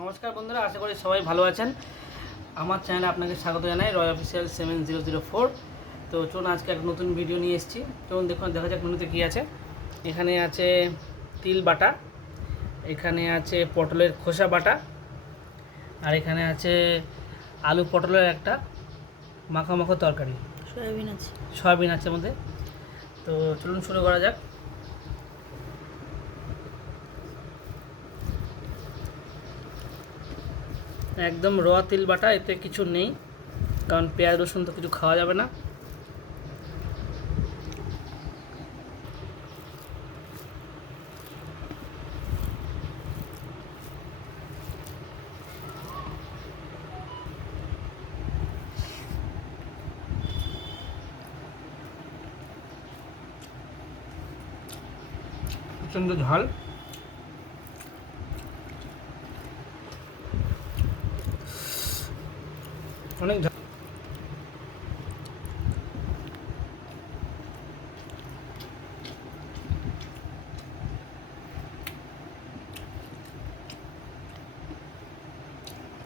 নমস্কার বন্ধুরা, আশা করি সবাই ভালো আছেন। আমার চ্যানেলে আপনাকে স্বাগত জানাই, রয় অফিসিয়াল 7004। তো চলুন আজকে এক নতুন ভিডিও নিয়ে এসেছি। চলুন দেখুন, দেখা যাক মেনুতে কী আছে। এখানে আছে তিল বাটা, এখানে আছে পটলের খোসা বাটা, আর এখানে আছে আলু পটলের একটা মাখা মাখা তরকারি, সয়াবিন আছে মধ্যে। তো চলুন শুরু করা যাক। একদম র তিল বাটা, এতে কিছু নেই, কারণ পেঁয়াজ রসুন তো কিছু খাওয়া যাবে না। প্রচণ্ড ঝাল, অনেক ঝাল।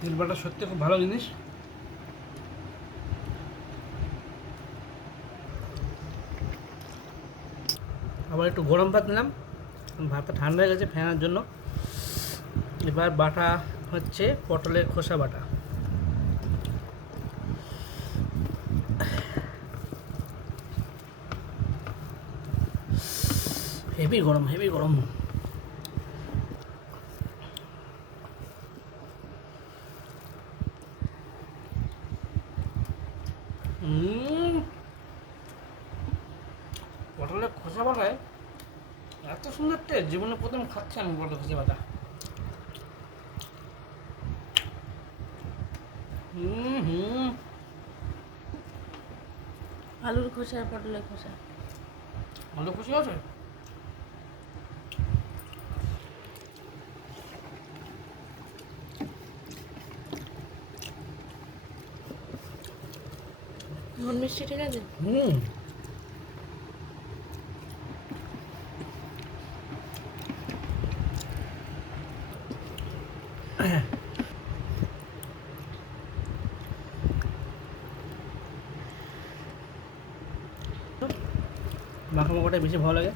তিল বাটা সত্যি খুব ভালো জিনিস। আবার একটু গরম ভাত নিলাম, ভাতটা ঠান্ডা হয়ে গেছে ফেনার জন্য। এবার বাটা হচ্ছে পটলের খোসা বাটা। হেভি গরম, হেভি গরম। পটলের খোসা বাটায় এত সুন্দর টেস্ট, জীবনে প্রথম খাচ্ছি আমি পটলের খোসা বাটা। আলুর খোসা আর পটলের খোসা ভালো খুশি আছে। নুন মিষ্টি ঠিক আছে। মাখা মাখাটাই বেশি ভালো লাগে।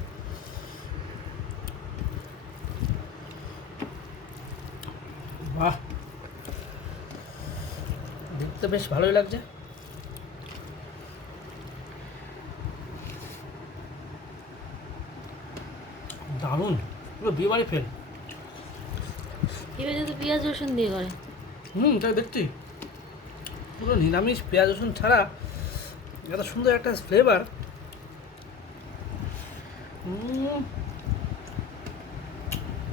বাহ, দেখতে বেশ ভালোই লাগছে। দারুণ, পুরো বিয়ে বাড়ি ফেল। এবার যদি পেঁয়াজ রসুন দিয়ে করে। তাই দেখছি পুরো নিরামিষ, পেঁয়াজ রসুন ছাড়া এত সুন্দর একটা ফ্লেভার।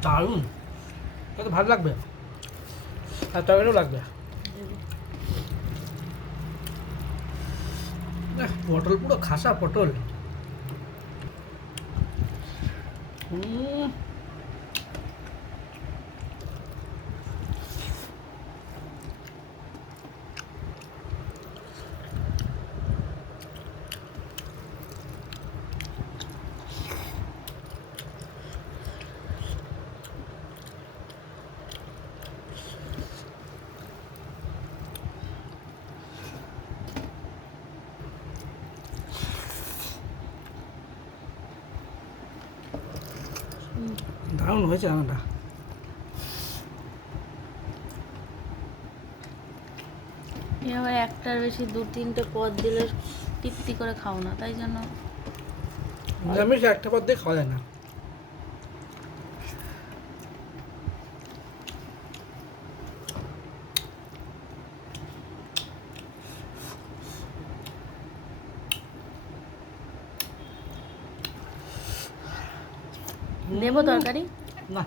দারুণ, কত ভালো লাগবে, আর তরকারিও লাগবে। পটল পুরো খাসা পটল। দারুণ হয়েছে রান্নাটা। এবার একটার বেশি 2-3টে পদ দিলে তৃপ্তি করে খাও না, তাই জন্য নিরামিষ একটা পদ দিয়ে খাওয়া যায় না। দেবো তরকারি। না।